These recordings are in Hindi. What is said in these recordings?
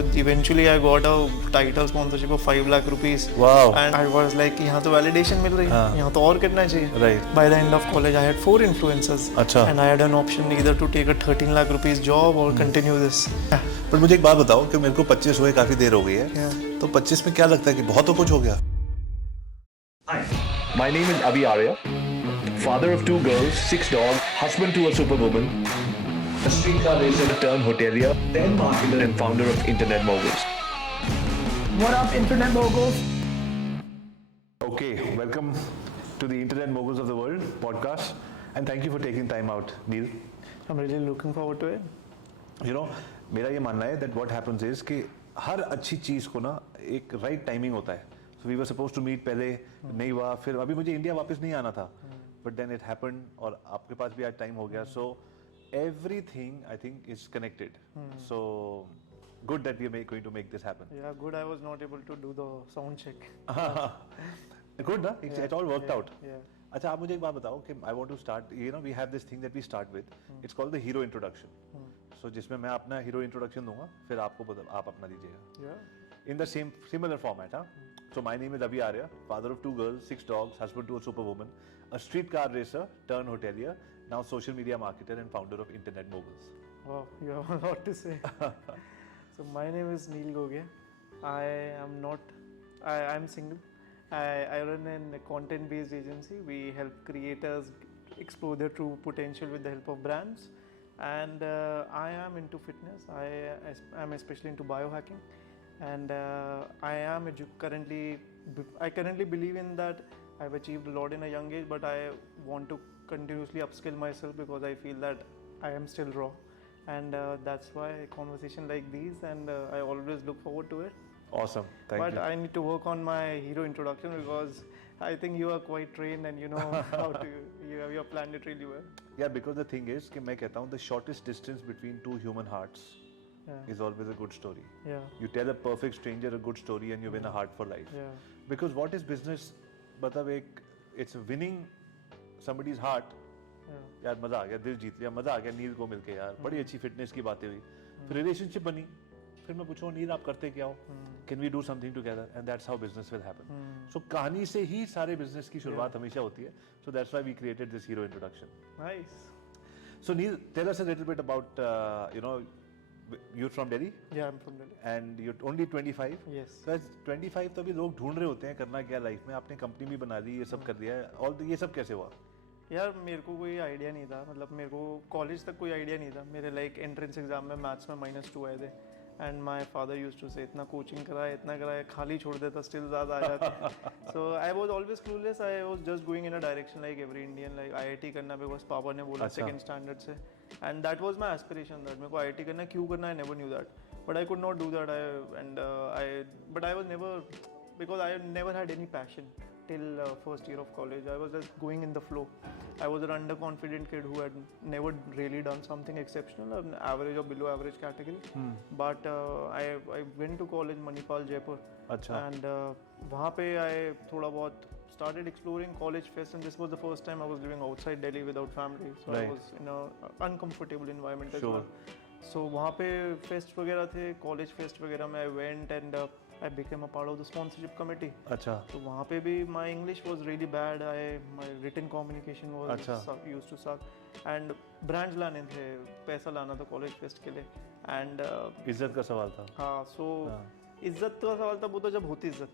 So eventually I got a title sponsorship of 5 lakh rupees. Wow. And I was like कि यहाँ तो validation मिल रही है, यहाँ तो और कितना चाहिए. Right. By the end of college I had 4 influencers. अच्छा. And I had an option either to take a 13 lakh rupees job or continue this. पर मुझे एक बात बताओ कि मेरे को 25 हुए काफी देर हो गई है. तो 25 में क्या लगता है कि बहुत तो कुछ हो गया? Hi, my name is Avi Arya, father of 2 girls, 6 dogs, husband to a superwoman, a streetcar racer turned hotelier, then marketer and founder of Internet Moguls. What up, Internet Moguls? Okay, welcome to the Internet Moguls of the World podcast, and thank you for taking time out, Neil. I'm really looking forward to it. You know, मेरा ये मानना है that what happens is कि हर अच्छी चीज़ को ना एक right timing होता है. So we were supposed to meet पहले नहीं हुआ, फिर अभी मुझे इंडिया वापस नहीं आना था, but then it happened और आपके पास भी आज टाइम हो गया. So everything I think is connected. So good that we are going to make this happen. Yeah, good I was not able to do the sound check. Good ना? It all worked out. Yeah. अच्छा आप मुझे एक बात बताओ कि I want to start, you know, we have this thing that we start with. It's called the hero introduction. So जिसमें मैं अपना hero introduction दूंगा, फिर आप अपना दीजिएगा. Yeah. In the similar format, huh? So my name is Avi Arya, father of 2 girls, 6 dogs, husband to a superwoman, a streetcar racer turned hotelier, now social media marketer and founder of Internet Moguls. Wow, you have a lot to say. So my name is Neil Gogia. I'm single. I run a content-based agency. We help creators explore their true potential with the help of brands. And I am into fitness. I am especially into biohacking. And I currently believe in that. I've achieved a lot in a young age, but I want to continuously upskill myself because I feel that I am still raw. And that's why a conversation like these, and I always look forward to it. Awesome, thank you. But I need to work on my hero introduction because I think you are quite trained and you know how to, you have planned it really well. Yeah, because the thing is कि मैं कहता हूँ the shortest distance between 2 human hearts is always a good story. Yeah. You tell a perfect stranger a good story and you win a heart for life. Yeah. Because what is business? मतलब it's winning somebody's heart. यार मजा आ गया, दिल जीत लिया, मजा आ गया नील को मिलके यार, बड़ी अच्छी फिटनेस की बातें हुई, फिर रिलेशनशिप बनी, फिर मैं पूछूं नील आप करते क्या हो, can we do something together, and that's how business will happen. So कहानी से ही सारे बिजनेस की शुरुआत हमेशा होती है. So that's why we created this hero introduction. Nice. So Neil, tell us a little bit about you're from Delhi Yeah, I'm from Delhi. and you're only 25. Yes. So as 25 तो अभी लोग ढूंढ रहे होते हैं करना क्या लाइफ में, आपने कंपनी भी बना ली, ये सब कर दिया है, और ये सब कैसे हुआ? यार मेरे को कोई आइडिया नहीं था, मतलब मेरे को कॉलेज तक कोई आइडिया नहीं था. मेरे लाइक एंट्रेंस एग्जाम में मैथ्स में -2 आए थे and my father used to say इतना कोचिंग कराया, इतना कराया, खाली छोड़ देता स्टिल ज़्यादा आ जाते. So I was always clueless. I was just going in a direction like every Indian, like IIT करना बिकॉज पापा ने बोला सेकंड स्टैंडर्ड से, and that was my aspiration that मेरे को आईआईटी करना. क्यों करना I never knew that, but I could not do that. I was never, because I never had any passion till first year of college. I was just going in the flow. I was an underconfident kid who had never really done something exceptional, an average or below average category. But I went to college Manipal Jaipur. अच्छा. And वहाँ पे I थोड़ा बहुत started exploring college fest, and this was the first time I was living outside Delhi without family. So Right. I was in a uncomfortable environment as Sure. well. So वहाँ पे फेस्ट वगैरह थे, कॉलेज फेस्ट वगैरह में I went and I became a part of the sponsorship committee. अच्छा. तो वहाँ पे भी my English was really bad. My written communication was अच्छा. used to suck. And brands लाने थे, पैसा लाना था कॉलेज फेस्ट के लिए. And इज्जत का सवाल था. हाँ, so इज्जत का सवाल था, वो तो जब होती इज्जत.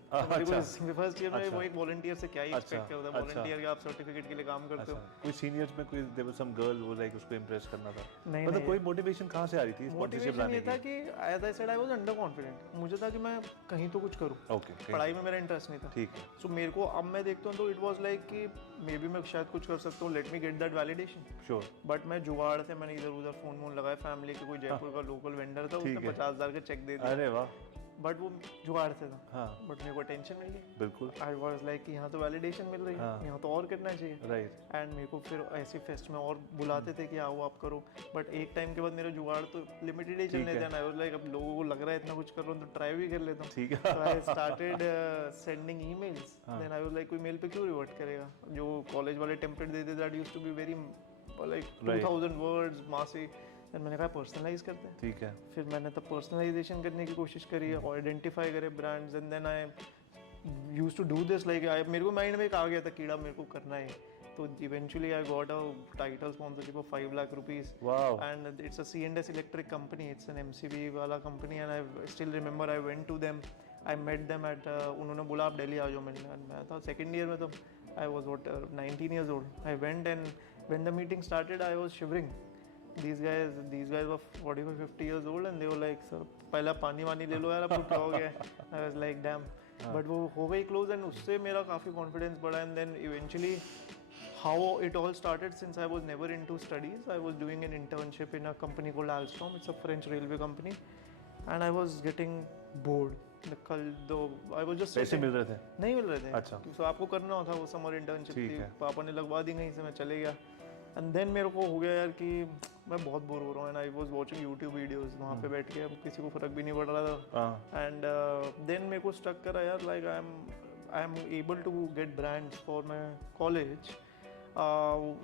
फर्स्ट ईयर में वो एक वॉलंटियर से क्या ही एक्सपेक्ट करता है, वॉलंटियर का आप सर्टिफिकेट के लिए काम करते हो. कोई सीनियर्स में कोई देयर वाज सम गर्ल वो लाइक उसको इंप्रेस करना था, नहीं, मतलब कोई मोटिवेशन कहाँ से आ रही थी स्पॉन्सरशिप मोटिवेशन लाने ये था की? कि as I said I was under confident. मुझे था कि मैं कहीं तो कुछ करूँ. ओके, पढ़ाई में मेरा इंटरेस्ट नहीं था. ठीक है. सो मेरे को अब मैं देखता हूँ तो इट वाज लाइक कि मे बी मैं शायद कुछ कर सकता हूँ, let me get that validation. Sure. But मैं जुगाड़ से मैंने इधर उधर फोन लगाया. फैमिली के कोई जयपुर का लोकल वेंडर था, उसने 50,000 का चेक दे दिया. अरे वाह. बट वो जुगाड़ से था. हाँ. बट मेरे को टेंशन मिल गई. बिल्कुल. आई वाज लाइक कि यहाँ तो वैलिडेशन मिल रही है, यहाँ तो और करना चाहिए. राइट. एंड मेरे को फिर ऐसे फेस्ट में और बुलाते थे कि आओ आप करो. बट एक टाइम के बाद मेरा जुगाड़ तो लिमिटेड ही चलने थे. आई वाज लाइक अब लोगों को लग रहा है इतना कुछ कर रहा हूँ तो ट्राई भी कर लेता हूँ. ठीक है. So I started sending emails. Then I was like कोई मेल पे क्यों रिवर्ट करेगा. जो कॉलेज वाले टेम्पलेट देते that used to be very like 2000 words, massive. फिर मैंने कहा पर्सनलाइज करते हैं। ठीक है। फिर मैंने तब पर्सनलाइजेशन करने की कोशिश करी और आइडेंटिफाई करे brands and then I use to do this like मेरे को माइंड में एक आ गया था कीड़ा मेरे को करना है, तो eventually I got a title sponsorship of 5 lakh rupees wow. and it's a C&S electric company, it's an MCB वाला company and I still remember I went to them, I met them at उन्होंने बोला आप दिल्ली आ जाओ मिलने, and मैं था सेकेंड ईयर में, तो I was what 19 years old. I went and when the meeting started I was shivering. These guys were 45 50 years old and they were like sir पहला पानी वानी ले लो यार आपको क्या हो गया। I was like damn, but वो हो गई close and उससे मेरा काफ़ी confidence बढ़ा and then eventually how it all started, since I was never into studies, I was doing an internship in a company called Alstom. It's a French railway company, and I was getting bored. I was just पैसे sitting. मिल रहे थे? नहीं मिल रहे थे। अच्छा। तो आपको करना होता वो समर इंटर्नशिप ठीक थी, है। पापा ने लगवा दी कहीं से, मैं चले गया एंड देन मेरे को हो गया यार कि मैं बहुत बोर हो रहा हूँ and I was watching YouTube videos वहाँ पे बैठ के, अब किसी को फर्क भी नहीं पड़ रहा था एंड देन मेरे को स्टक करा यार like I am able to get brands for my college.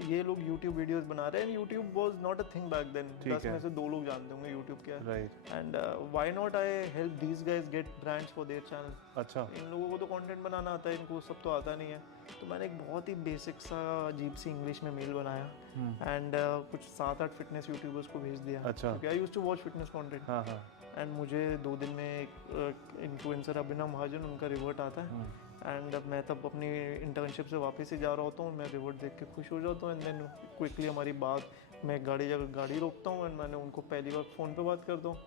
ये लोग YouTube वीडियोस बना रहे हैं and YouTube was not a thing back then, 10 में से 2 लोग जानते होंगे YouTube क्या है, right. And why not I help these guys get brands for their channel. अच्छा। इन लोगों को तो कंटेंट बनाना आता है, इनको सब तो आता नहीं है, तो मैंने एक बहुत ही बेसिक सा अजीब सी इंग्लिश में मेल बनाया एंड कुछ 7-8 फिटनेस यूट्यूबर्स को भेज दिया। अच्छा। क्योंकि I used to watch fitness content हाँ हाँ। एंड मुझे 2 दिन में एक इन्फ्लुएंसर अभिनव महाजन उनका रिवर्ट आता है एंड मैं तब अपनी इंटर्नशिप से वापस ही जा रहा होता हूँ, मैं रिवर्ट देख के खुश हो जाता हूँ एंड देन क्विकली हमारी बात, मैं गाड़ी रोकता हूँ एंड मैंने उनको पहली बार फ़ोन पे बात करता हूँ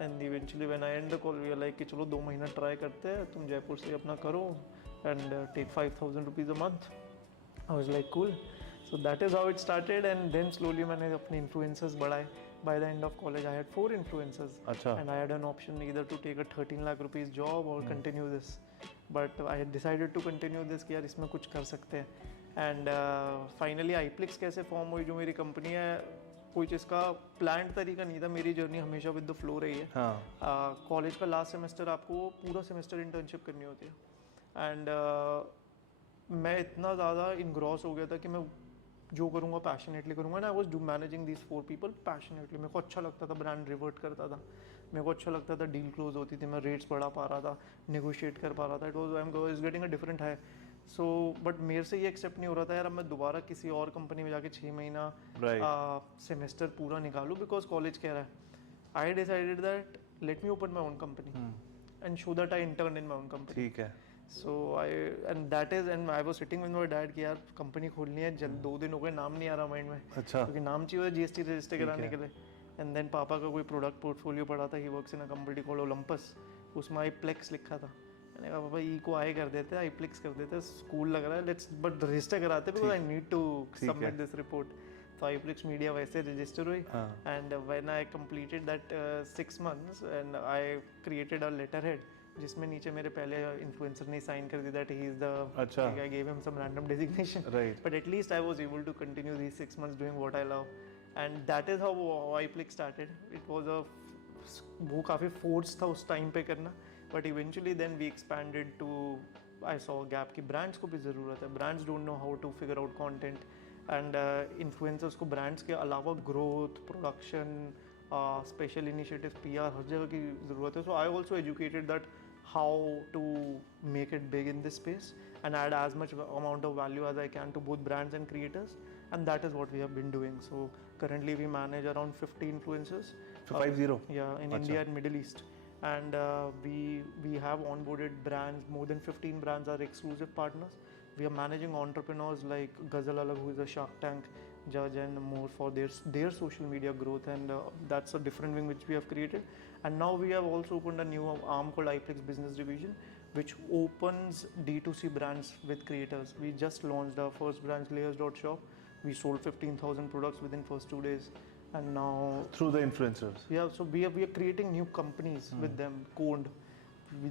and eventually when I and the call we are like कि चलो 2 महीना ट्राई करते हैं, तुम जयपुर से अपना करो and take 5,000 rupees a month. I was like cool, so that is how it started and then slowly मैंने अपने इन्फ्लुएंसर्स बढ़ाए। By the end of college, I had 4 influencers, अच्छा। and I had an option either to take a 13 lakh rupees job or continue this. But I had decided to continue this कि यार इसमें कुछ कर सकते हैं। And finally, iPlix कैसे फॉर्म हुई, जो मेरी कंपनी है, कोई चीज़ का प्लान तरीका नहीं था, मेरी जर्नी हमेशा विद द फ्लो रही है। हाँ। कॉलेज का लास्ट सेमेस्टर आपको पूरा सेमेस्टर इंटर्नशिप करनी होती है एंड मैं इतना ज़्यादा इनग्रॉस हो गया था कि मैं जो करूँगा पैशनेटली करूँगा ना। I was do managing these 4 people passionately. मेरे को अच्छा लगता था, ब्रांड रिवर्ट करता था, मेरे को अच्छा लगता था, डील क्लोज होती थी, मैं रेट्स बढ़ा पा रहा था, नेगोशिएट कर पा रहा था, it was I am getting a different high. So but मेरे से ये एक्सेप्ट नहीं हो रहा था यार, अब मैं दोबारा किसी और कंपनी में जाके 6 महीना सेमेस्टर पूरा निकालूँ बिकॉज कॉलेज कह रहा है। I decided that let me open my own company and show that I intern in my own company. ठीक है। So I was sitting with my dad कि यार कंपनी खोलनी है, जल्द 2 दिन हो गए, नाम नहीं आ रहा माइंड में। अच्छा। क्योंकि नाम चाहिए GST रजिस्टर कराने के लिए। एंड देन पापा का कोई प्रोडक्ट पोर्टफोलियो पड़ा था, he works in a company called Olympus, उसमें iPlex लिखा था। मैंने कहा पापा ई को आई कर देते हैं, iPlex कर देते हैं, स्कूल लग रहा है, लेट्स बट रजिस्टर कराते because I need to submit this report. तो iPlex मीडिया वैसे रजिस्टर हुई and when I completed that 6 months and I created a letter head जिसमें नीचे मेरे पहले इन्फ्लुएंसर ने साइन कर दिया दैट ही इज द, अच्छा। I give him some random designation, right. But at least I was able to continue these 6 months doing what I love and that is how iPlex स्टार्टेड। इट वाज अ वो काफ़ी फोर्स था उस टाइम पे करना, but eventually then we expanded to, I saw gap की ब्रांड्स को भी ज़रूरत है, brands don't know how to figure out content and influencers को ब्रांड्स के अलावा growth, production, special initiative, PR हर जगह की ज़रूरत है। So I also educated that how to make it big in this space and add as much amount of value as I can to both brands and creators, and that is what we have been doing. So currently we manage around 50 influencers. 50? Yeah, in India and Middle East. And we have onboarded brands, more than 15 brands are exclusive partners. We are managing entrepreneurs like Ghazal Alag, who is a Shark Tank judge, and more for their social media growth, and that's a different wing which we have created. And now we have also opened a new arm called iPlex Business Division, which opens D2C brands with creators. We just launched our first brand, Layers.shop. We sold 15,000 products within first 2 days, and now through the influencers. Yeah, so we are creating new companies with them, coded.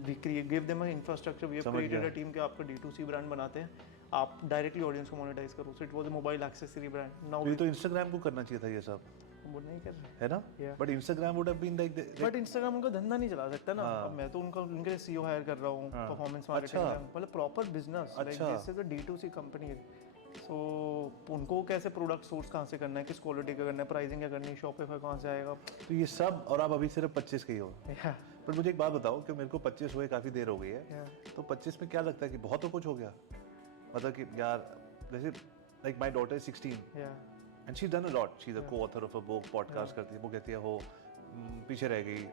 We give them an infrastructure. We have created a team कि आपका D2C brand बनाते हैं, आप डायरेक्टली ऑडियंस को मोनेटाइज करो। So it was a mobile accessory brand. Now ये तो इंस्टाग्राम को करना चाहिए था ये सब, वो नहीं कर रहे है ना? But Instagram would have been like, but Instagram उनका धंधा नहीं चला सकता ना। अब मैं तो उनके CEO हायर कर रहा हूँ, परफॉर्मेंस मार्केटिंग, मतलब proper business. Like this is a D2C company so उनको कैसे प्रोडक्ट सोर्स कहाँ से करना है, किस क्वालिटी का करना है, प्राइसिंग क्या करनी है, शॉपिफाई कहाँ से आएगा। तो ये सब, और आप अभी सिर्फ 25 के ही हो। Yeah, पर मुझे एक बात बताओ कि मेरे को 25 हुए काफ़ी देर हो गई है, yeah. तो 25 में क्या लगता है कि बहुत तो कुछ हो गया? मतलब कि यार जैसे like my daughter is 16 Yeah. And she done a lot, she is a co-author of a book, podcast करती है, वो कहती है हो पीछे रह गई,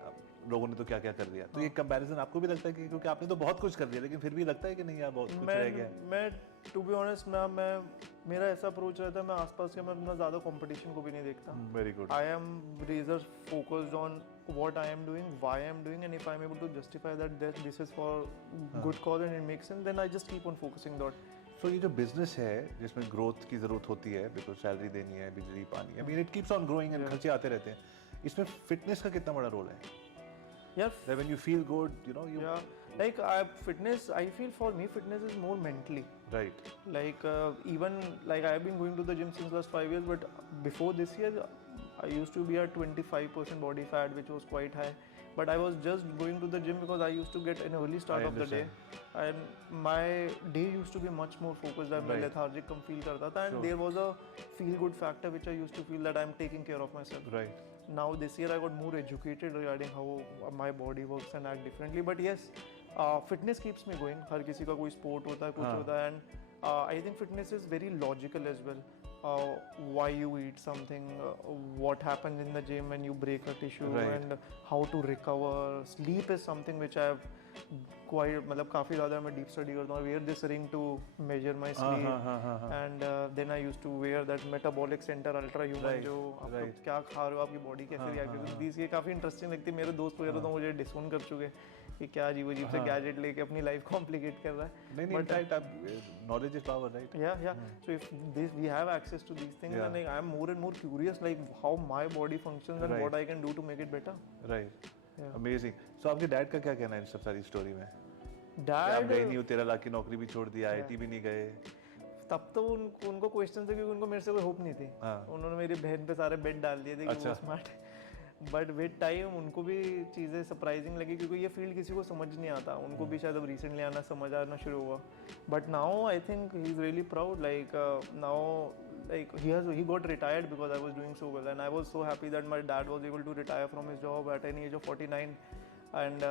लोगों ने तो क्या क्या कर दिया। तो ये कंपैरिजन आपको भी लगता है कि क्योंकि आपने तो बहुत कुछ कर दिया लेकिन फिर भी लगता है कि नहीं यार बहुत कुछ रह गया है? मैं टू बी ऑनेस्ट मैं मेरा ऐसा अप्रोच रहता है, मैं आसपास के मैं अपना ज़्यादा कंपटीशन को भी नहीं देखता। Very good. I am razor focused on what I am doing, why I am doing, and if I am able to justify that this is for good cause and it makes sense, then I just keep on focusing that. सो ये जो बिजनेस है जिसमें ग्रोथ की जरूरत होती है, बिकॉज सैलरी देनी है, बिजली पानी, I mean it keeps on growing and खर्चे आते रहते हैं, इसमें फिटनेस का कितना बड़ा रोल है? Yeah, That when you feel good, you know, you yeah. Like fitness, I feel for me fitness is more mentally. right. Like even like I've been going to the gym since last 5 years, but before this year I used to be at 25% body fat, which was quite high. But I was just going to the gym because I used to get an early start I of the day, and my day used to be much more focused. I'm Right. lethargic, come feel करता था, and Sure. there was a feel-good factor which I used to feel that I'm taking care of myself. Right. Now this year I got more educated regarding how my body works and act differently. But yes, fitness keeps me going. हर किसी का कोई sport होता है, कुछ होता है, and I think fitness is very logical as well. Why you eat something, what happens in the gym when you break a tissue, Right. and how to recover. Sleep is something which I have quite मतलब काफ़ी ज़्यादा मैं deep study करता हूँ. I wear this ring to measure my sleep, and then I used to wear that metabolic center ultra human Right, जो आप right. क्या खा रहे हो, आपकी बॉडी कैसे रिएक्ट करती है, ये काफ़ी इंटरेस्टिंग लगती है। मेरे दोस्त वगैरह तो मुझे डिसोन कर चुके कि क्या अजीब अजीब से गैजेट लेके अपनी लाइफ कॉम्प्लिकेट कर रहा है। नहीं, in fact, knowledge is power, right? Yeah. So if we have access to these things, Yeah. then like, I'm more and more curious like how my body functions and Right. what I can do to make it better. Right. Yeah. Amazing. So आपके डैड का क्या कहना है इन सब सारी स्टोरी में? कि आप Dad, गए नहीं हो, 13 लाख की नौकरी भी छोड़ दी, आईआईटी भी नहीं गए। तब तो उनको क्वेश्चन थे क्योंकि उनको मेरे से कोई होप नहीं थी। हाँ। उन्होंने मेरी बहन पे सारे बेट डाल दिए थे कि अच्छा। वो स्मार्ट है। बट विद टाइम उनको भी चीज़ें सरप्राइजिंग लगी क्योंकि ये फील्ड किसी को समझ नहीं आता। उनको भी शायद अब रिसेंटली आना समझ आना शुरू हुआ। But now I think he is really proud like now like he got retired because I was doing so well, and I was so happy that my dad was able to retire from his job at an age of 49, and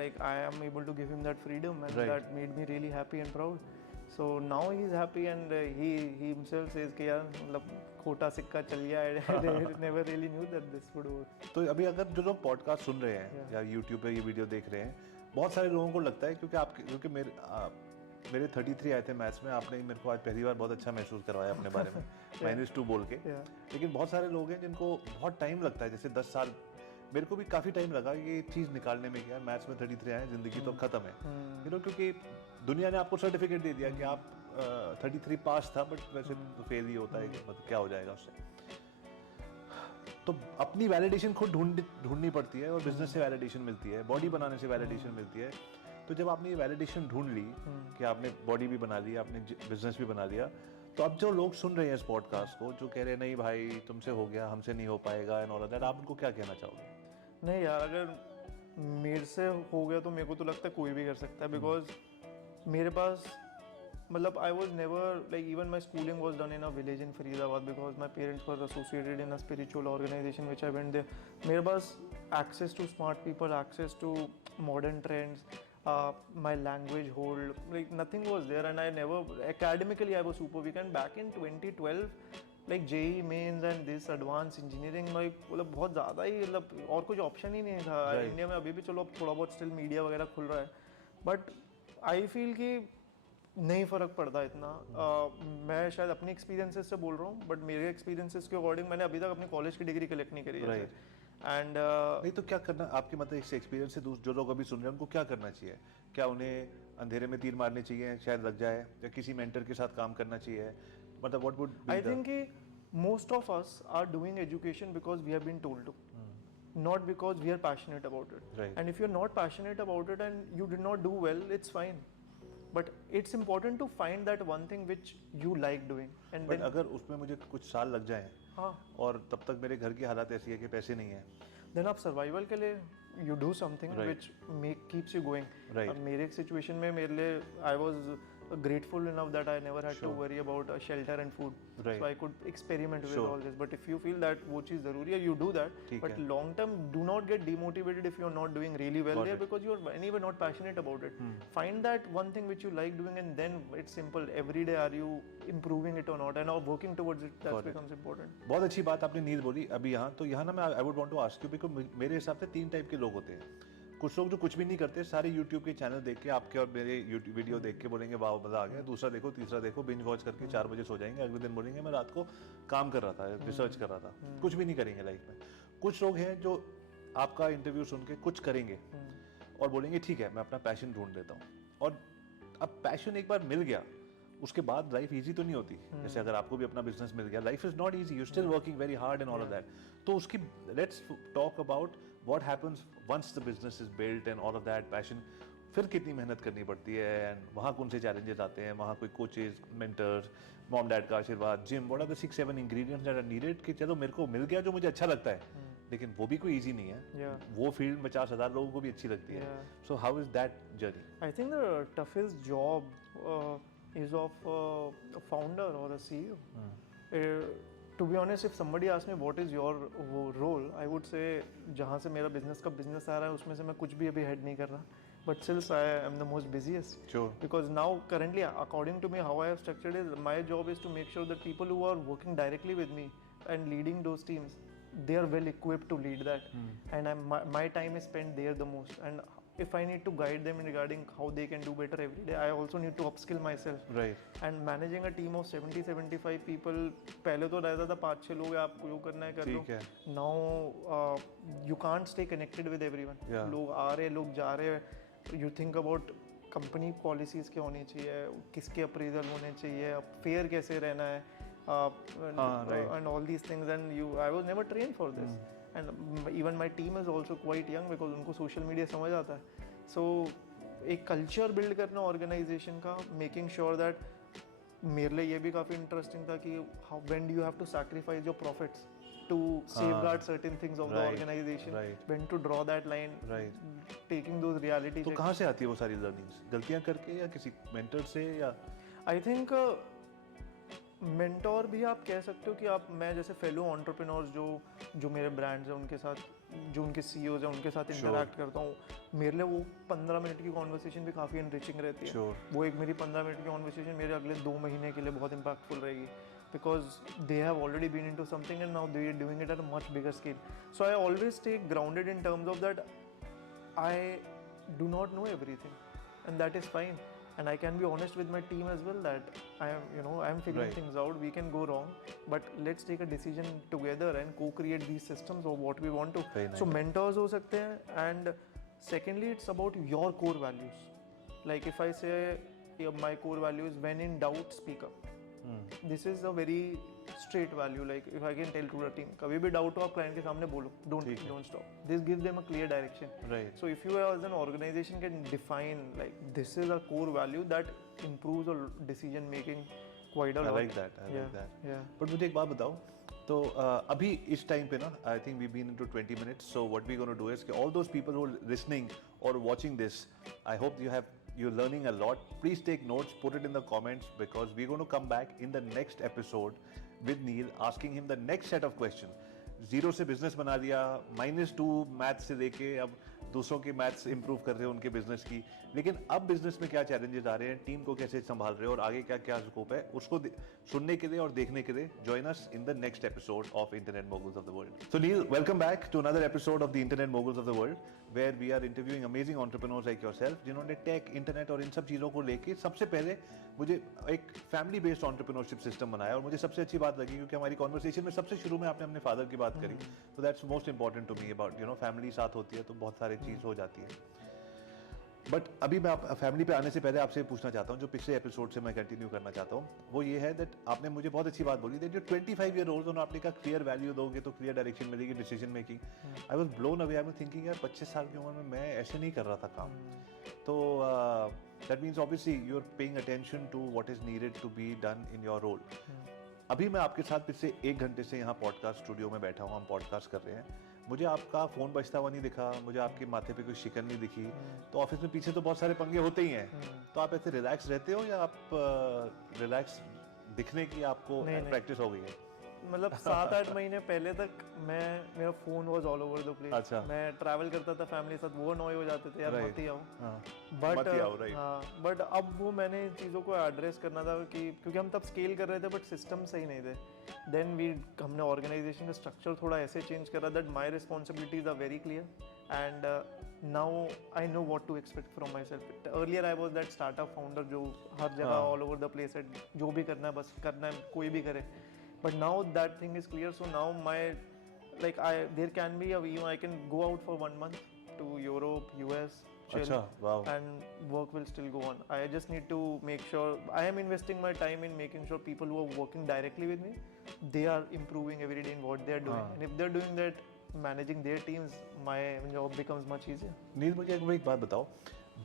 like I am able to give him that freedom, and Right. that made me really happy and proud. So now he's happy, and he himself says कि यार मतलब खोटा सिक्का चल गया। I never really knew that this would work. तो अभी अगर जो लोग पॉडकास्ट सुन रहे हैं या यूट्यूब पे ये वीडियो देख रहे हैं, बहुत सारे लोगों को लगता है क्योंकि मेरे 33 आए थे मैथ्स में, आपने मेरे को आज पहली बार बहुत अच्छा महसूस करवाया अपने बारे में -2 बोल के। Yeah. लेकिन बहुत सारे लोग हैं जिनको बहुत टाइम लगता है, जैसे 10 साल मेरे को भी काफ़ी टाइम लगा ये चीज़ निकालने में। क्या मैथ्स में 33 आए, ज़िंदगी तो ख़त्म है, यू नो, क्योंकि दुनिया ने आपको सर्टिफिकेट दे दिया कि आप 33 पास था, बट वैसे तो फेल ही होता है, मतलब क्या हो जाएगा उससे। तो अपनी वैलिडेशन खुद ढूंढनी पड़ती है, और बिजनेस से वैलिडेशन मिलती है, बॉडी बनाने से वैलिडेशन मिलती है। तो जब आपने ये वैलिडेशन ढूंढ ली कि आपने बॉडी भी बना ली, आपने बिजनेस भी बना लिया, तो अब जो लोग सुन रहे हैं इस पॉडकास्ट को, जो कह रहे हैं नहीं भाई तुमसे हो गया, हमसे नहीं हो पाएगा एंड ऑल दैट, आप उनको क्या कहना चाहोगे? नहीं यार, अगर मेरे से हो गया तो मेरे को तो लगता है कोई भी कर सकता है, बिकॉज मेरे पास मतलब I was never like even my schooling was done in a village in Faridabad because my parents were associated in a spiritual organisation which I went there. मेरे पास access to smart people, access to modern trends, my language hold, like nothing was there, and I never academically I was super weak, and back in 2012 like JEE mains and this advanced engineering like मतलब बहुत ज़्यादा ही मतलब और कुछ ऑप्शन ही नहीं था इंडिया में। अभी भी चलो अब थोड़ा बहुत स्टिल मीडिया वगैरह खुल रहा है, बट आई फील कि नहीं फ़र्क पड़ता इतना। मैं शायद अपने एक्सपीरियंसेस से बोल रहा हूँ, बट मेरे एक्सपीरियंसेस के अकॉर्डिंग मैंने अभी तक अपनी कॉलेज की डिग्री कलेक्ट नहीं करी है। एंड नहीं तो क्या करना आपके मतलब इस एक्सपीरियंस से जो लोग अभी सुन रहे हैं उनको क्या करना चाहिए? क्या उन्हें अंधेरे में तीर मारने चाहिए, शायद लग जाए, या किसी मेंटर के साथ काम करना चाहिए? मतलब what would be I think कि most of us are doing education because we have been told to, not because we are passionate about it. Right. And if you're not passionate about it and you did not do well, it's fine. But it's important to find that one thing which you like doing. And but then अगर उसमें मुझे कुछ साल लग जाएं हाँ, और तब तक मेरे घर की हालत ऐसी है कि पैसे नहीं है, then आप सर्वाइवल के लिए you do something Right. which keeps you going. Right. अब मेरे सिचुएशन में मेरे लिए I was grateful enough that I never had to Sure. worry about shelter and food. Right. So I could experiment with Sure. all this. But if you feel that वो चीज़ ज़रूरी है, you do that. ठीक But है. long term, do not get demotivated if you're not doing really well Got there it. because you're anyway not passionate about it. Find that one thing which you like doing, and then it's simple. Every day, are you improving it or not, and are working towards it? That Got it. becomes important. बहुत अच्छी बात आपने नील बोली अभी यहाँ, तो यहाँ ना मैं I would want to ask you, because मेरे हिसाब से 3 टाइप के लोग होते हैं। कुछ लोग जो कुछ भी नहीं करते, सारे यूट्यूब के चैनल देख के, आपके और मेरे यूट्यूब वीडियो देख के बोलेंगे वाह मजा आ गया, दूसरा देखो, तीसरा देखो, बिंज वॉच करके 4 बजे सो जाएंगे, अगले दिन बोलेंगे मैं रात को काम कर रहा था, रिसर्च कर रहा था, कुछ भी नहीं करेंगे लाइफ में। कुछ लोग हैं जो आपका इंटरव्यू सुन के कुछ करेंगे और बोलेंगे ठीक है मैं अपना पैशन ढूंढ लेता हूँ, और अब पैशन एक बार मिल गया उसके बाद लाइफ इजी तो नहीं होती। जैसे अगर आपको भी अपना बिजनेस मिल गया, life is not easy, you still working very hard and all of that. तो उसकी let's talk about what happens once the business is built and all of that passion. फिर कितनी मेहनत करनी पड़ती है एंड वहाँ कौन से चैलेंजेस आते हैं, वहाँ कोई कोचेज, मेंटर्स, मॉम डैड का आशीर्वाद, gym, what are the 6-7 ingredients that are needed कि चलो मेरे को मिल गया जो मुझे अच्छा लगता है, लेकिन वो भी कोई इजी नहीं है। Yeah. वो फील्ड 50,000 लोगों को भी अच्छी लगती है। So how is that journey? I think the toughest job is of a founder or a CEO. To be honest, if somebody asks me what is your role, I would say जहाँ से मेरा बिजनेस का बिजनेस आ रहा है उसमें से मैं कुछ भी अभी हेड नहीं कर रहा, but since I am the most busiest. Sure. Because now currently, according to me, how I have structured is my job is to make sure that people who are working directly with me and leading those teams, they are well equipped to lead that, and my time is spent there the most. And if I need to guide them regarding how they can do better every day, I also need to upskill myself. Right. And managing a team of 70-75 people, पहले तो रहता था 5-6 लोग हैं, आपको जो करना है कर लो। ठीक है। Now you can't stay connected with everyone. Yeah. लोग आ रहे, लोग जा रहे। You think about company policies क्या होनी चाहिए, किसके अप्रेजल होने चाहिए, अब फेयर कैसे रहना है, right. and all these things. And I was never trained for this. And even my team is also quite young because उनको social media समझ आता है. So एक कल्चर बिल्ड करना ऑर्गेनाइजेशन का, मेकिंग श्योर दैट, मेरे लिए ये भी काफ़ी इंटरेस्टिंग था कि when do you have to sacrifice your profits to safeguard certain things of the Right, organization, right. when to draw that line, Right. taking those reality तो checks. कहाँ से आती है वो सारी लर्निंग्स? गलतियाँ करके या किसी मेंटर से, या आई थिंक मेंटोर भी आप कह सकते हो कि आप, मैं जैसे फेलो एंटरप्रेन्योर्स जो मेरे ब्रांड्स हैं उनके साथ, जो उनके सीईओज हैं उनके साथ इंटरैक्ट करता हूँ, मेरे लिए वो 15 मिनट की कॉन्वर्सेशन भी काफ़ी एनरिचिंग रहती है। Sure. वो एक मेरी 15 मिनट की कॉन्वर्सेशन मेरे अगले 2 महीने के लिए बहुत इम्पैक्टफुल रहेगी, because they have already been into something and now they are doing it at a much bigger scale. So I always stay grounded in terms of that I do not know everything, and that is fine. And I can be honest with my team as well that I am figuring Right. things out. We can go wrong, but let's take a decision together and co-create these systems of what we want to. Very nice. So mentors हो सकते हैं, and secondly, it's about your core values. Like if I say my core value is when in doubt, speak up. This is a very straight value. Like if I can tell to the team, कभी भी doubt हो आप client के सामने बोलो, don't stop. This gives them a clear direction. Right. So if you as an organization can define like this is a core value, that improves your decision making quite a I lot. like that. I like that. Yeah. But मुझे एक बात बताओ, तो अभी इस टाइम पे ना, I think we've been into 20 minutes. So what we're going to do is कि all those people who are listening or watching this, I hope you're learning a lot. Please take notes, put it in the comments, because we're going to come back in the next episode with Neil, asking him the next set of questions. 0 से बिजनेस बना लिया, -2 मैथ्स से लेके अब दूसरों के मैथ्स इंप्रूव कर रहे हो उनके बिजनेस की, लेकिन अब बिजनेस में क्या चैलेंजेस आ रहे हैं, टीम को कैसे संभाल रहे हो और आगे क्या क्या स्कोप है, उसको सुनने के लिए और देखने के लिए join us in the next episode of internet moguls of the world. So Neel, welcome back to another episode of the internet moguls of the world, where we are interviewing amazing entrepreneurs like yourself, जिन्होंने टेक, इंटरनेट और इन सब चीज़ों को लेके सबसे पहले मुझे एक फैमिली बेस्ड एंटरप्रेन्योरशिप सिस्टम बनाया. और मुझे सबसे अच्छी बात लगी क्योंकि हमारी कॉन्वर्सेशन में सबसे शुरू में आपने अपने फादर की बात करी, तो that's most important to me about family साथ होती है तो बहुत सारी चीज़ हो जाती है. बट अभी मैं फैमिली पे आने से पहले आपसे पूछना चाहता हूँ, जो पिछले एपिसोड से मैं कंटिन्यू करना चाहता हूँ, वो ये है दैट आपने मुझे बहुत अच्छी बात बोली दैट जो 25 ईयर ओल्ड, आपने कहा क्लियर वैल्यू दोगे तो क्लियर डायरेक्शन मिलेगी decision making. I was blown away. I was thinking यार 25 साल की उम्र में मैं ऐसे नहीं कर रहा था काम. तो that means obviously you are paying attention to what is needed to be done in your role. अभी मैं आपके साथ पिछले 1 घंटे से यहाँ पॉडकास्ट स्टूडियो में बैठा हूँ, हम पॉडकास्ट कर रहे हैं. मुझे आपका फ़ोन बजता हुआ नहीं दिखा, मुझे आपके माथे पे कोई शिकन नहीं दिखी, तो ऑफिस में पीछे तो बहुत सारे पंगे होते ही हैं। तो आप ऐसे रिलैक्स रहते हो या आप रिलैक्स दिखने की आपको नहीं, नहीं। प्रैक्टिस हो गई है? मतलब 7-8 महीने पहले तक मेरा phone was all over the place. अच्छा। मैं ट्रैवल करता था फैमिली के साथ, वो नॉय हो जाते थे यार Right. मत ही आओ। हाँ, बट मत ही आओ, right. हाँ, बट अब वो मैंने चीज़ों को एड्रेस करना था कि क्योंकि हम तब स्केल कर रहे थे बट सिस्टम सही नहीं थे। देन हमने ऑर्गेनाइजेशन का स्ट्रक्चर थोड़ा ऐसे चेंज करा that my responsibilities are very clear and now I know what to expect from myself. Earlier I was that startup founder जो हर जगह ऑल ओवर द प्लेस है, जो भी करना है बस करना है, कोई भी करे। But now that thing is clear, so now there can be I can go out for 1 month to Europe, US, chill, अच्छा, wow. and work will still go on. I just need to make sure I am investing my time in making sure people who are working directly with me, they are improving every day in what they are doing. And if they're doing that, managing their teams, my job becomes much easier. नील, मुझे एक बात बताओ,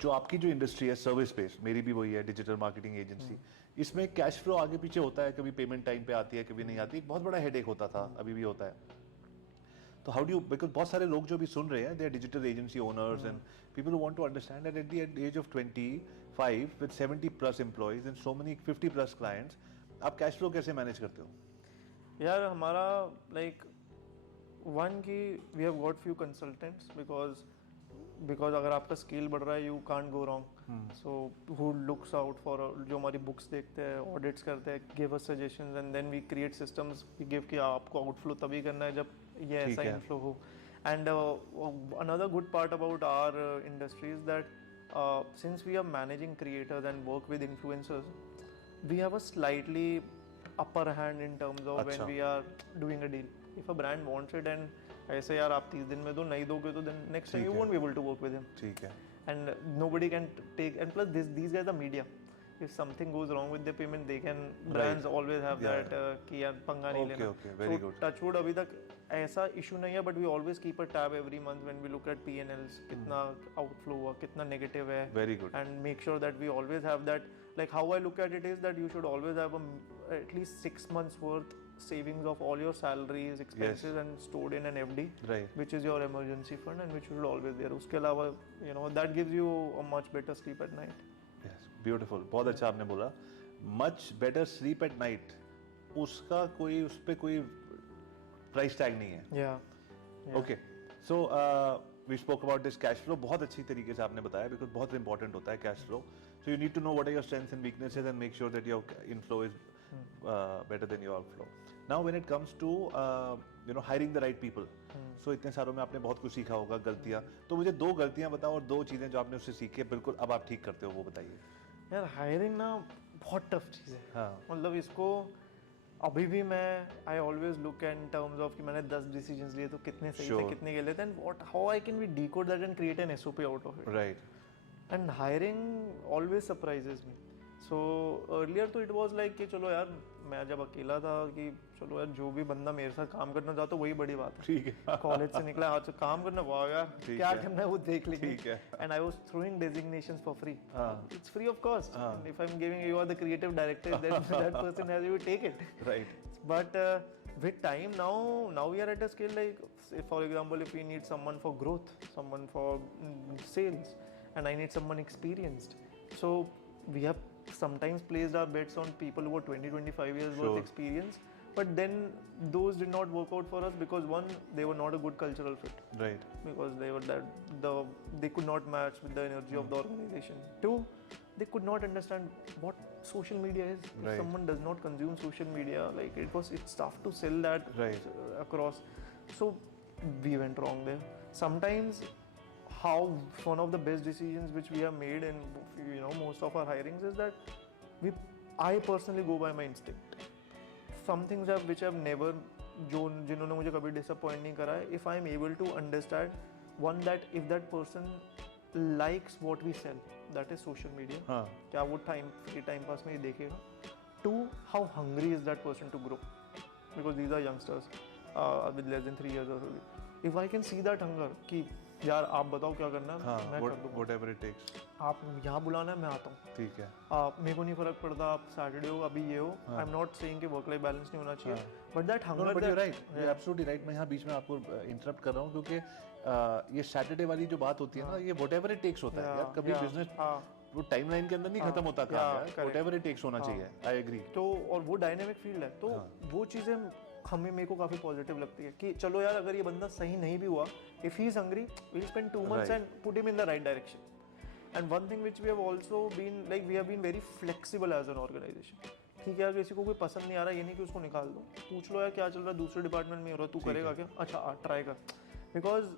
जो आपकी जो इंडस्ट्री है सर्विस बेस्ड, मेरी भी वही है, डिजिटल मार्केटिंग एजेंसी, इसमें कैश फ्लो आगे पीछे होता है, कभी पेमेंट टाइम पे आती है, कभी नहीं आती, एक बहुत बड़ा हेडेक होता था, अभी भी होता है। तो हाउ डू यू, बिकॉज बहुत सारे लोग जो भी सुन रहे हैं, they are digital agency owners and people who want to understand that at the age of 25 with 70+ employees and so many 50+ clients, आप कैश फ्लो कैसे मैनेज करते हो? यार हमारा वन की we have got few consultants because अगर आपका स्किल बढ़ रहा है you can't go wrong. So who looks out for, जो हमारी बुक्स देखते हैं, ऑडिट्स करते हैं, give us suggestions and then we create systems, we give कि आपको आउटफ्लो तभी करना है जब ये ऐसा इनफ्लो हो। And another good part about our industry is that since we are managing creators and work with influencers, we have a slightly upper hand in terms of when we are doing a deal. If a brand wants it and ऐसे यार आप 30 दिन में दो, नहीं दोगे तो then next time you won't be able to work with him. ठीक है। And nobody can take, and plus these guys are media. If something goes wrong with their payment, they can, brands always have that कि यार पंगा नहीं लेना। Okay, very good. Touchwood अभी तक ऐसा issue नहीं है, but we always keep a tab every month when we look at P&Ls, कितना outflow हुआ, कितना negative है, Very good. and make sure that we always have that. Like how I look at it is that you should always have at least 6 months worth savings of all your salaries, expenses, and stored in an FD, Right. which is your emergency fund and which should always be there. उसके अलावा that gives you a much better sleep at night. Yes, beautiful. बहुत अच्छा आपने बोला, much better sleep at night. उसका कोई, उस पे कोई प्राइस टैग नहीं है। Yeah. Okay, so we spoke about this cash flow, बहुत अच्छी तरीके से आपने बताया, बिकॉज बहुत इंपॉर्टेंट होता है cash flow. So you need to know what are your strengths and weaknesses and make sure that your inflow is better than your outflow. Now when it comes to hiring the right people, so इतने सालों में आपने बहुत कुछ सीखा होगा, गलतियां, तो मुझे 2 गलतियां बताओ और 2 चीजें जो आपने उससे सीखी है, बिल्कुल अब आप ठीक करते हो, वो बताइए। यार हायरिंग ना बहुत टफ चीज़ है। हाँ। मतलब इसको अभी भी मैं I always look in terms of कि मैंने 10 डिसीजंस लिए तो कितने सही थे, कितने गलत थे, and what how I can be decode that and create an SOP out of it. Right. And hiring always surprises me. So earlier तो इट वाज लाइक कि चलो यार, मैं जब अकेला था कि चलो यार जो भी बंदा मेरे साथ काम करना चाहता वही बड़ी बात है। ठीक है। कॉलेज से निकला, आज काम करना, वाह यार क्या करना है वो देख लेंगे। ठीक है। And I was throwing designations for free. It's free of cost. हाँ. If I am giving you are the creative director, then that person has you take it. Right. But with time now we are at a scale like, for example, if we need someone for growth, someone for sales, and I need someone experienced, so we have sometimes placed our bets on people who are 20-25 years worth experience, but then those did not work out for us because one, they were not a good cultural fit. Right. Because they were they could not match with the energy of the organization. 2, they could not understand what social media is. If Right. someone does not consume social media, like it's tough to sell that Right. across. So we went wrong there. Sometimes one of the best decisions which we have made in most of our hirings is that I personally go by my instinct. Some things which have never, जिन्होंने मुझे कभी disappoint नहीं करा है, if I am able to understand one, that if that person likes what we sell, that is social media. हाँ. क्या वो free time pass में ही देखेगा? 2, how hungry is that person to grow? Because these are youngsters with less than 3 years or so. If I can see that hunger, कि यार आप बताओ क्या करना है, हाँ मैं कर दूंगा, whatever it takes, आप यहाँ बुलाना है मैं आता हूँ, ठीक है। आप मेरे को नहीं फर्क पड़ता आप सैटरडे हो अभी ये हो, आई एम नॉट सेइंग कि वर्क लाइफ बैलेंस नहीं होना चाहिए, but that No, hunger, but you're right, you're absolutely right। मैं यहाँ बीच में आपको इंटरप्ट कर रहा हूँ क्योंकि ये सैटरडे वाली जो बात होती है ना, ये whatever it takes होता है यार, कभी बिजनेस वो टाइमलाइन के अंदर नहीं खत्म होता काम यार, whatever it takes होना चाहिए, आई एग्री। तो और वो डायनेमिक फील्ड है, तो वो चीज़ें हमें मेरे को काफ़ी पॉजिटिव लगती है कि चलो यार अगर ये बंदा सही नहीं भी हुआ, if he is hungry we will spend 2 months and put him in the right direction. And one thing which we have also been like we have been very flexible as an organization. ठीक है यार किसी को कोई पसंद नहीं आ रहा, ये नहीं कि उसको निकाल दो, पूछ लो यार क्या चल रहा है दूसरे डिपार्टमेंट में हो रहा है, तू करेगा क्या, अच्छा ट्राई कर, because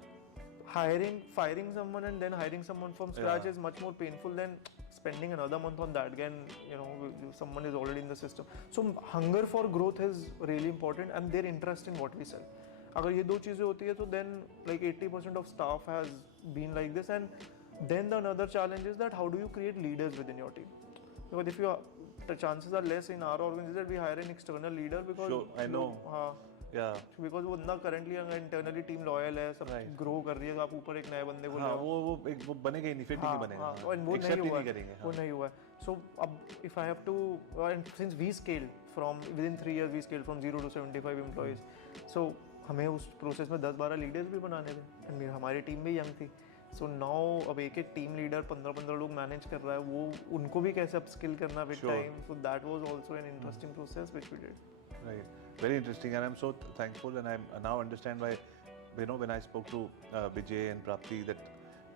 firing someone and then hiring someone from scratch is much more painful than spending another month on that again, you know, someone is already in the system. So hunger for growth is really important and their interest in what we sell. अगर ये दो चीज़ें होती है तो then like 80% of staff has been like this, and then the another challenge is that how do you create leaders within your team? Because if you the chances are less in our organization that we hire an external leader because Sure, I know. हाँ Yeah, बिकॉज वो बंदा करंटली इंटरनली टीम लॉयल है, सब ग्रो कर रही है, तो आप ऊपर एक नए बंदे को हाँ, लाओ, वो बनेगा ही नहीं, फिट नहीं बनेगा, हाँ, और वो accept नहीं ही हुआ नहीं करेंगे, वो नहीं हुआ है। सो अब if I have to, and since we scale from within इन 3 years we scale from 0 to 75 employees, so हमें उस प्रोसेस में 10-12 लीडर्स भी बनाने थे एंड हमारी टीम भी यंग थी। सो नाउ अब एक टीम लीडर 15-15 लोग मैनेज कर रहा है, वो उनको भी कैसे अपस्किल करना with time, so that was also an interesting process which we did. Right. Very interesting, and I'm so thankful, and I now understand why, you know, when I spoke to Vijay and Prapti that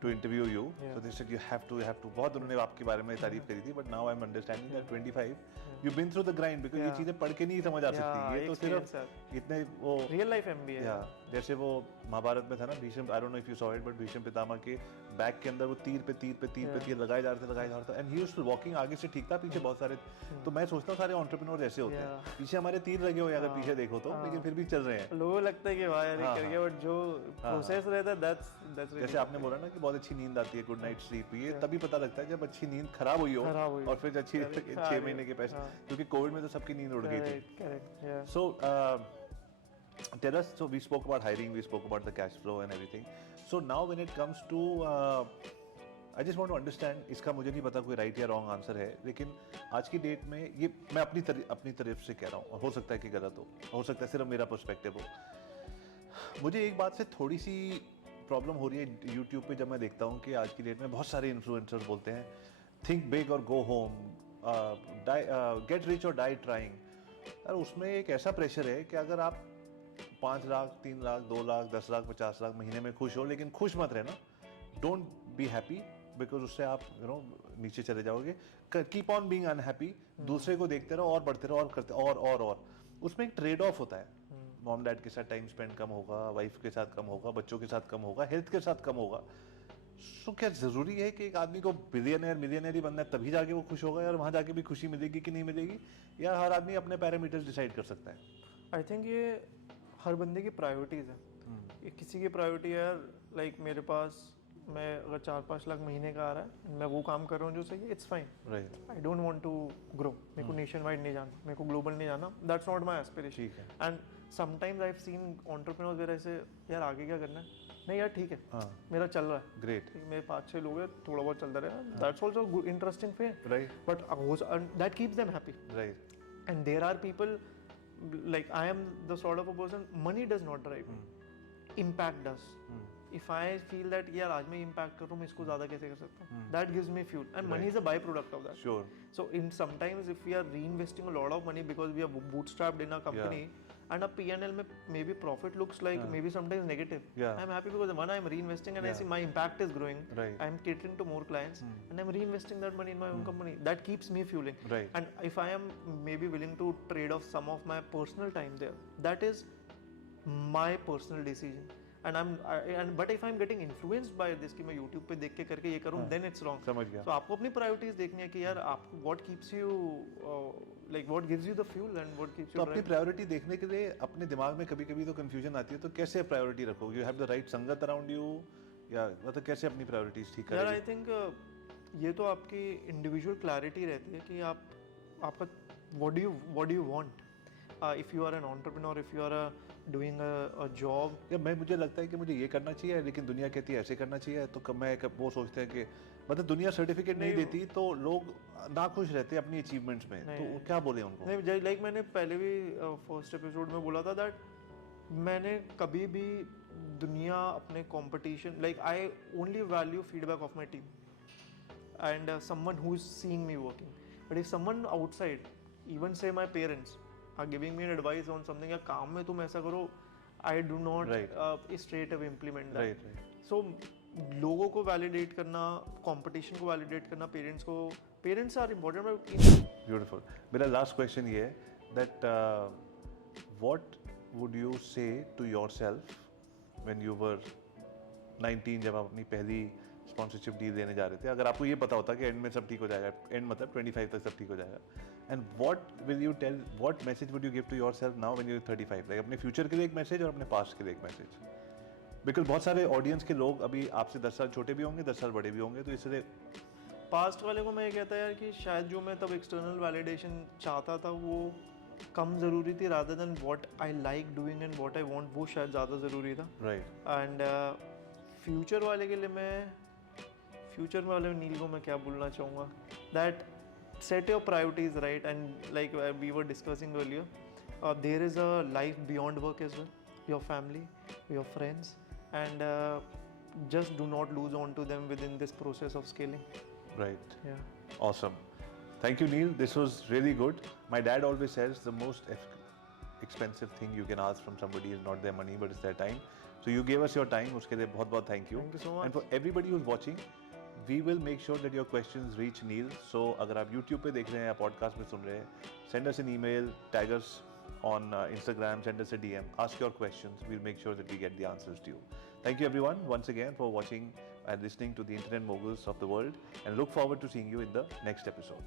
to interview you, so they said you have to. बहुत उन्होंने आपके बारे में तारीफ करी थी, but now I'm understanding that 25, you've been through the grind because ये चीजें पढ़ के नहीं समझ आ सकती, ये तो सिर्फ इतने वो रियल लाइफ एमबीए है। जैसे वो महाभारत में था ना, Bhishma, I don't know if you saw it, but Bhishma Pitamah के बैग के अंदर वो तीर पे तीर लगाए जा रहे थे, and he used to walking, आगे से ठीक था, पीछे बहुत सारे, तो मैं सोचता हूँ सारे एंटरप्रेन्योर्स ऐसे होते हैं, पीछे हमारे तीर लगे हुए अगर पीछे देखो तो, लेकिन फिर भी चल रहे हैं, लोगों को लगता है कि वाह यार ये कर गया, बट जो प्रोसेस रहता है दैट्स जैसे आपने बोला ना कि बहुत अच्छी नींद आती है, गुड नाइट स्लीप, ये तभी पता लगता है जब अच्छी नींद खराब हुई हो और फिर अच्छी 6 महीने के पैसे, क्योंकि कोविड में तो सबकी नींद उड़ गई थी। करेक्ट, या So, tell us, so we spoke about hiring, we spoke about the cash flow and everything. So now when it comes to, I just want to understand, इसका मुझे नहीं पता कोई right या wrong answer है, लेकिन आज की डेट में ये मैं अपनी तरफ से कह रहा हूँ, हो सकता है कि गलत हो सकता है सिर्फ मेरा पर्सपेक्टिव हो। मुझे एक बात से थोड़ी सी प्रॉब्लम हो रही है यूट्यूब पे, जब मैं देखता हूँ कि आज की डेट में बहुत सारे इन्फ्लुएंसर्स बोलते हैं थिंक बिग और गो होम, गेट रिच और डाई ट्राइंग। यार उसमें एक ऐसा प्रेशर है कि अगर आप 5 लाख 3 लाख 2 लाख 10 लाख 50 लाख महीने में खुश हो, लेकिन खुश मत रहना, डोंट बी हैप्पी, बिकॉज उससे आप नीचे चले जाओगे। कीप ऑन बीइंग अनहैप्पी, दूसरे को देखते रहो और बढ़ते रहो और करते और उसमें एक ट्रेड ऑफ होता है, मॉम डैड के साथ टाइम स्पेंड कम होगा, वाइफ के साथ कम होगा, बच्चों के साथ कम होगा, हेल्थ के साथ कम होगा। सो क्या जरूरी है कि एक आदमी को बिलियनर मिलियनर ही बनना है तभी जाके वो खुश होगा, यार वहां जाके भी खुशी मिलेगी कि नहीं मिलेगी, या हर आदमी अपने पैरामीटर्स डिसाइड कर सकता है? आई थिंक ये हर बंदे की प्रायोरिटीज़ है। ये किसी की प्रायोरिटी है यार, लाइक मेरे पास मैं अगर 4-5 लाख महीने का आ रहा है, मैं वो काम कर रहा हूँ जो सही है, it's fine, right, I don't want to grow, मेरे को नेशन वाइड नहीं जाना, मेरे को ग्लोबल नहीं जाना, दैट्स नॉट माई एस्पिरेशन। ठीक है। And sometimes I have seen entrepreneurs where ऐसे, यार आगे क्या करना है, नहीं यार ठीक है, हाँ, मेरा चल रहा है, ग्रेट, मेरे 5-6 लोग हैं, थोड़ा बहुत चलता रहेगा, that's also interesting fair, right, but that keeps them happy. Right, And there are people, like I am the sort of a person, money does not drive me, impact does. If I feel that यार आज मैं impact कर रहा हूँ, मैं इसको ज़्यादा कैसे कर सकता हूँ, that gives me fuel, and money is a byproduct of that. Sure, So in sometimes if we are reinvesting a lot of money because we are bootstrapped in a company, and a P&L में maybe profit looks like maybe sometimes negative, Yeah. I'm happy because one, I'm reinvesting and I see my impact is growing, Right. I'm catering to more clients, and I'm reinvesting that money in my own company. That keeps me fueling. Right. And if I am maybe willing to trade off some of my personal time there, that is my personal decision. But if I'm getting influenced by this कि मैं YouTube पे देख के करके ये करूँ, then it's wrong. समझ गया। So आपको अपनी priorities देखनी है कि यार आपको what keeps you like what gives you the fuel and what keeps you तो अपनी प्रायोरिटी देखने के लिए अपने दिमाग में कभी कभी तो कंफ्यूजन आती है, तो कैसे प्रायोरिटी रखोगे? यू हैव द राइट संगत अराउंड यू, या मतलब कैसे अपनी प्रायोरिटीज ठीक यार करेंगे? आई थिंक ये तो आपकी इंडिविजुअल क्लैरिटी रहती है कि आपका what do you want. If you are an entrepreneur, if you are a doing a job. या मुझे लगता है कि मुझे ये करना चाहिए लेकिन दुनिया कहती है ऐसे करना चाहिए, तो वो सोचते हैं कि मतलब दुनिया सर्टिफिकेट नहीं देती तो लोग नाखुश रहते हैं अपनी अचीवमेंट्स में, तो क्या बोले उनको? नहीं, लाइक मैंने पहले भी फर्स्ट एपिसोड में बोला था दैट मैंने कभी भी दुनिया अपने competition, like I only value feedback of my team and someone who is seeing me working. But if someone outside, even say my parents, are giving me an advice on something, या काम में तुम ऐसा करो, I do not straight away implement that. So लोगों को validate करना, competition को validate करना, parents are important. Beautiful. मेरा last question ये है that what would you say to yourself when you were 19, जब आप अपनी पहली स्पॉन्सरशिप डील देने जा रहे थे? अगर आपको ये पता होता कि एंड में सब ठीक हो जाएगा, एंड मतलब 25 तक सब ठीक हो जाएगा, and what message would you give to yourself now when you are 35? Like अपने फ्यूचर के लिए एक मैसेज और अपने पास्ट के लिए एक मैसेज, बिकॉज बहुत सारे ऑडियंस के लोग अभी आपसे 10 साल छोटे भी होंगे, 10 साल बड़े भी होंगे, तो इसलिए पास्ट वाले को मैं ये कहता यार कि शायद जो मैं तब एक्सटर्नल वैलिडेशन चाहता था वो कम ज़रूरी थी, rather than what I like doing and what I want, वो शायद ज़्यादा ज़रूरी था. राइट. एंड फ्यूचर वाले के लिए फ्यूचर वाले नील को मैं क्या बोलना चाहूँगा, that set your priorities right, and like we were discussing earlier, there is a life beyond work as well, your family, your friends, and just do not lose on to them within this process of scaling. Right. Yeah. Awesome. Thank you, Neil. This was really good. My dad always says the most expensive thing you can ask from somebody is not their money, but it's their time. So you gave us your time. उसके लिए बहुत thank you. Thank you so much. And for everybody who's watching, we will make sure that your questions reach Neil. So अगर आप YouTube पे देख रहे हैं या podcast में सुन रहे हैं, send us an email, tag us on Instagram, send us a DM, ask your questions. We'll make sure that we get the answers to you. Thank you everyone once again for watching and listening to the Internet Moguls of the world, and look forward to seeing you in the next episode.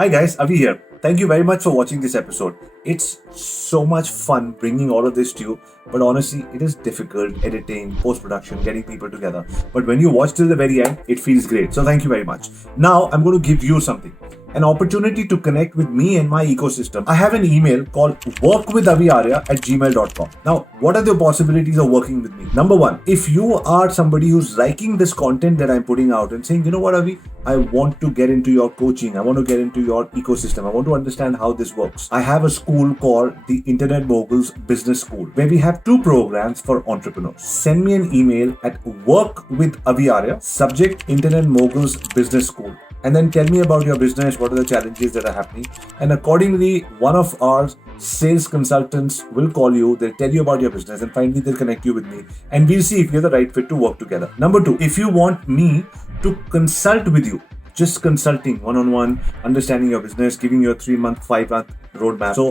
Hi guys, Avi here. Thank you very much for watching this episode. It's so much fun bringing all of this to you, but honestly, it is difficult editing, post-production, getting people together. But when you watch till the very end, it feels great. So thank you very much. Now, I'm going to give you something. An opportunity to connect with me and my ecosystem. I have an email called workwithaviarya@gmail.com. Now, what are the possibilities of working with me? Number one, if you are somebody who's liking this content that I'm putting out and saying, you know what, Avi, I want to get into your coaching. I want to get into your ecosystem. I want to understand how this works. I have a school called the Internet Moguls Business School, where we have 2 programs for entrepreneurs. Send me an email at workwithaviarya, subject Internet Moguls Business School. And then tell me about your business, what are the challenges that are happening. And accordingly, one of our sales consultants will call you, they'll tell you about your business, and finally they'll connect you with me. And we'll see if you're the right fit to work together. Number 2, if you want me to consult with you, just consulting one-on-one, understanding your business, giving you a 3-month, 5-month roadmap. So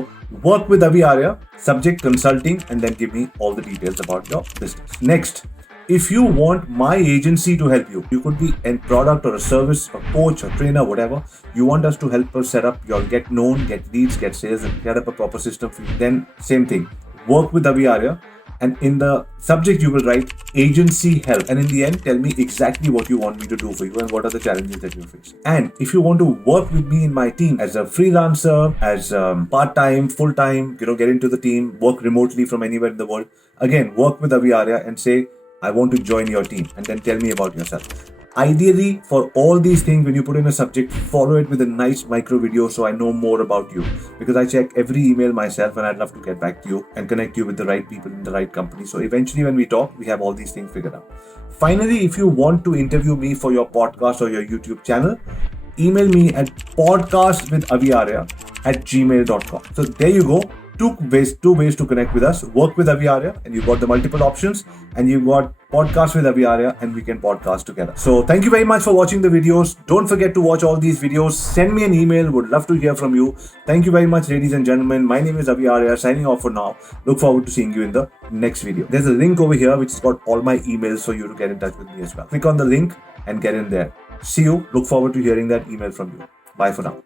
work with Avi Arya, subject consulting, and then give me all the details about your business. Next, if you want my agency to help you, you could be a product or a service, a coach, a trainer, whatever. You want us to help us set up your get known, get leads, get sales, and set up a proper system for you. Then same thing, work with Avi Arya, and in the subject you will write agency help, and in the end tell me exactly what you want me to do for you and what are the challenges that you face. And if you want to work with me in my team as a freelancer, as part-time, full-time, get into the team, work remotely from anywhere in the world, again work with Avi Arya and say, I want to join your team, and then tell me about yourself. Ideally, for all these things, when you put in a subject, follow it with a nice micro video so I know more about you, because I check every email myself and I'd love to get back to you and connect you with the right people in the right company. So eventually when we talk, we have all these things figured out. Finally, if you want to interview me for your podcast or your YouTube channel, email me at podcastwithaviarya@gmail.com. So there you go. Two ways to connect with us. Work with Avi Arya, and you've got the multiple options, and you've got podcast with Avi Arya, and we can podcast together. So thank you very much for watching the videos. Don't forget to watch all these videos. Send me an email. Would love to hear from you. Thank you very much, ladies and gentlemen. My name is Avi Arya, signing off for now. Look forward to seeing you in the next video. There's a link over here which has got all my emails for you to get in touch with me as well. Click on the link and get in there. See you. Look forward to hearing that email from you. Bye for now.